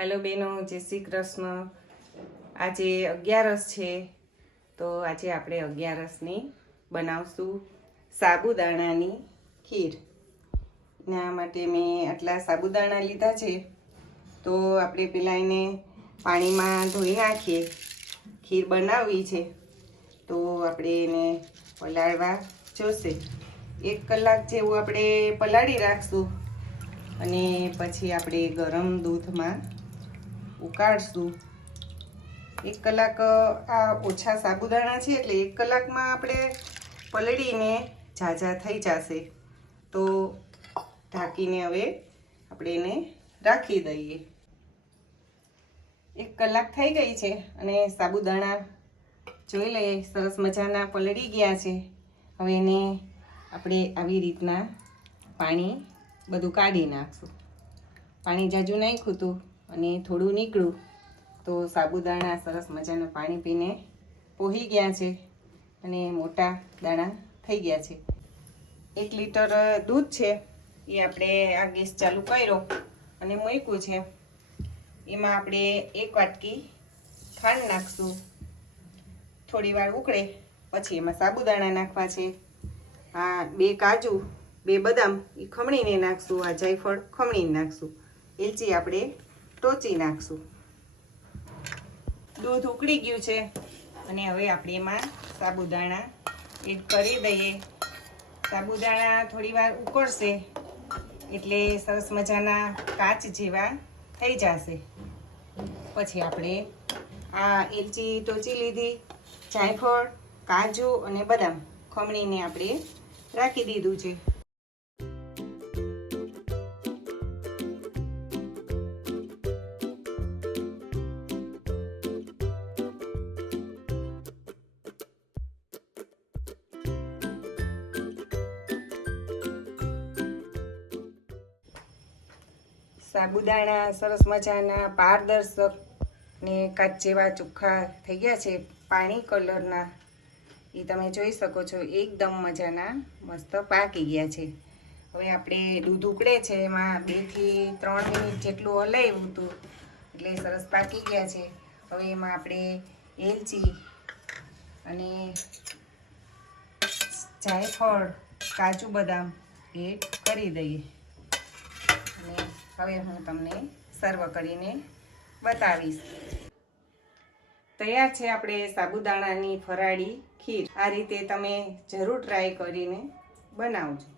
Hello बेनो जय श्री कृष्ण। आज 11 है तो आज આપણે 11 બનાવશું સાબુદાણાની ખીર। એના માટે મેં આટલા સાબુદાણા લીધા છે તો આપણે પહેલા એને પાણીમાં ધોઈ નાખીએ। ખીર બનાવવી છે તો આપણે એને પલાળવા જોશે। 1 કલાક જેવું આપણે પલાળી રાખશું અને પછી આપણે ગરમ દૂધમાં ઉકાળશું। 1 કલાક આ ઓછા સાબુદાણા છે એટલે 1 કલાકમાં આપણે પલળીને ઝાઝા થઈ જશે તો ઢાંકીને હવે આપણે એને રાખી દઈએ। 1 કલાક થઈ ગઈ છે અને સાબુદાણા જોઈ લઈએ સરસ મજાના પલળી ગયા છે। હવે એને આપણે આવી રીતના પાણી બધું કાઢી નાખશું। પાણી જાજુ નાખ્યું હતું અને થોડું નીકળ્યું તો સાબુદાણા સરસ મજાના પાણી પીને પોહી ગયા છે અને મોટા દાણા થઈ ગયા છે। 1 લીટર દૂધ છે એ આપણે આ ગેસ ચાલુ કર્યો અને મૂક્યું છે। એમાં આપણે 1 વાટકી ખાંડ નાખશું। થોડી વાર ઉકળે પછી એમાં સાબુદાણા નાખવા છે। આ 2 કાજુ 2 બદામ એ ખમણીને નાખશું। આ જાયફળ ખમણીને નાખશું। એલચી આપણે ટોચી નાખશું। દૂધ ઉકળી ગયું છે અને હવે આપણે એમાં સાબુદાણા એડ કરી દઈએ। સાબુદાણા થોડી વાર ઉકળશે એટલે સરસ મજાના કાચ જેવા થઈ જશે। પછી આપણે આ એલચી ટોચી લીધી, જાયફળ, કાજુ અને બદામ ખમણીને આપણે રાખી દીધું છે। સાબુદાણા સરસ મજાના પારદર્શક ને કાચ જેવા ચોખ્ખા થઈ ગયા છે, પાણી કલરના। એ તમે જોઈ શકો છો એકદમ મજાના મસ્ત પાકી ગયા છે। હવે આપણે દૂધ ઉકળે છે એમાં 2 થી 3 મિનિટ જેટલું હલાવ્યું હતું એટલે સરસ પાકી ગયા છે। હવે એમાં આપણે એલચી અને જાયફળ, કાજુ બદામ એડ કરી દઈએ અને હવે હું તમને સર્વ કરીને બતાવીશ। તૈયાર છે આપણે સાબુદાણાની ફરાળી ખીર। આ રીતે તમે જરૂર ટ્રાય કરીને બનાવજો।